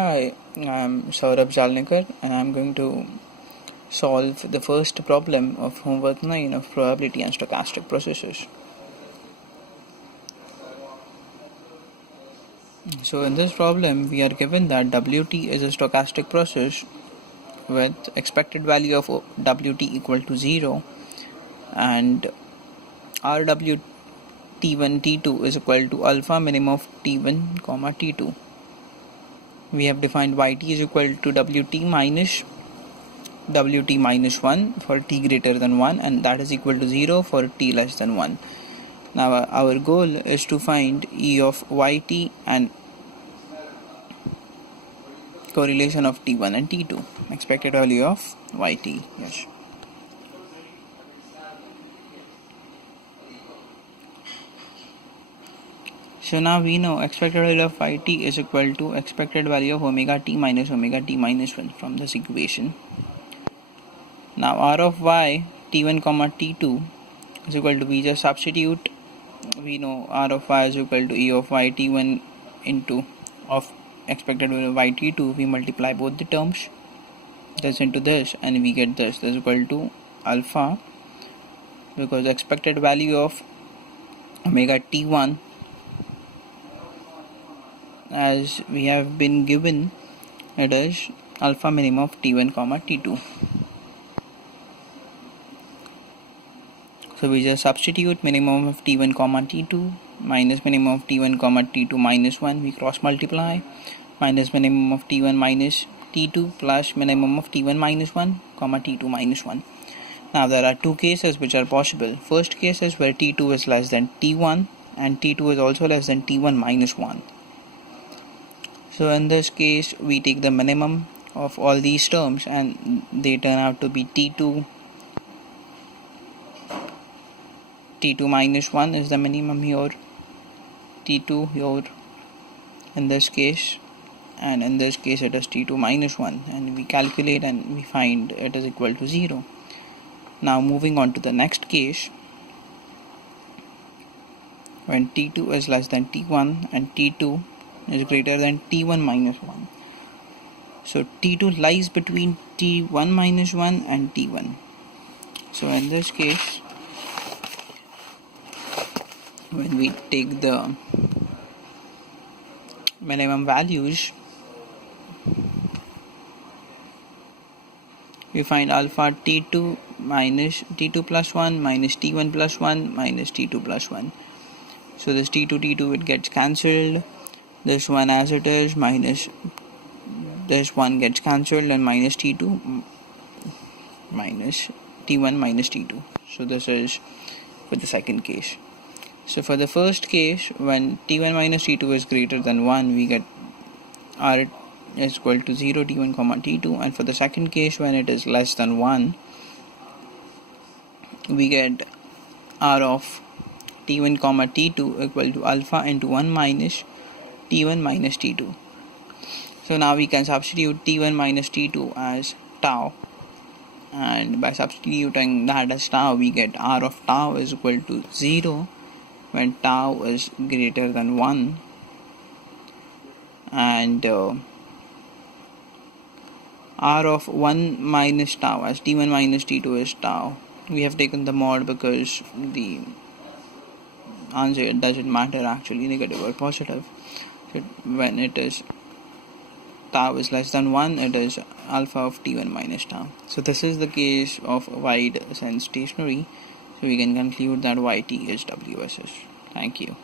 Hi, I'm Saurabh Jalnikar and I'm going to solve the first problem of homework 9 of probability and stochastic processes. So in this problem we are given that WT is a stochastic process with expected value of WT equal to 0 and RW T1 T2 is equal to alpha minimum of T1 comma T2. We have defined YT is equal to WT minus 1 for t greater than 1 and that is equal to 0 for t less than 1. Now our goal is to find E of yt and correlation of t1 and t2, expected value of yt. Yes. So now we know expected value of yt is equal to expected value of omega t minus 1 from this equation. Now r of y t1 comma t2 is equal to, we just substitute, we know r of y is equal to E of y t1 into of expected value of yt2, we multiply both the terms, this into this, and we get this is equal to alpha, because expected value of omega t1 as we have been given, it is alpha minimum of t1 comma t2. So we just substitute minimum of t1 comma t2 minus minimum of t1 comma t2 minus 1, we cross multiply, minus minimum of t1 minus t2 plus minimum of t1 minus 1 comma t2 minus 1. Now there are two cases which are possible. First case is where t2 is less than t1 and t2 is also less than t1 minus 1. So in this case we take the minimum of all these terms and they turn out to be t2 minus 1 is the minimum here, t2 here in this case, and in this case it is t2 minus 1, and we calculate and we find it is equal to 0. Now moving on to the next case, when t2 is less than t1 and t2 is greater than t1 minus 1. So t2 lies between t1 minus 1 and t1. So in this case, when we take the minimum values, we find alpha t2 minus t2 plus 1 minus t1 plus 1 minus t2 plus 1. So this t2 it gets cancelled, this one as it is minus this one gets cancelled, and minus t2 minus t1 minus t2. So this is for the second case. So for the first case, when t1 minus t2 is greater than 1, we get r is equal to 0 t1 comma t2, and for the second case when it is less than 1, we get r of t1 comma t2 equal to alpha into 1 minus t1 minus t2. So now we can substitute t1 minus t2 as tau, and by substituting that as tau we get r of tau is equal to 0 when tau is greater than 1, and r of 1 minus tau as t1 minus t2 is tau. We have taken the mod because the answer doesn't matter actually, negative or positive. So when it is tau is less than 1, it is alpha of t1 minus tau. So this is the case of wide sense stationary. So we can conclude that yt is WSS. Thank you.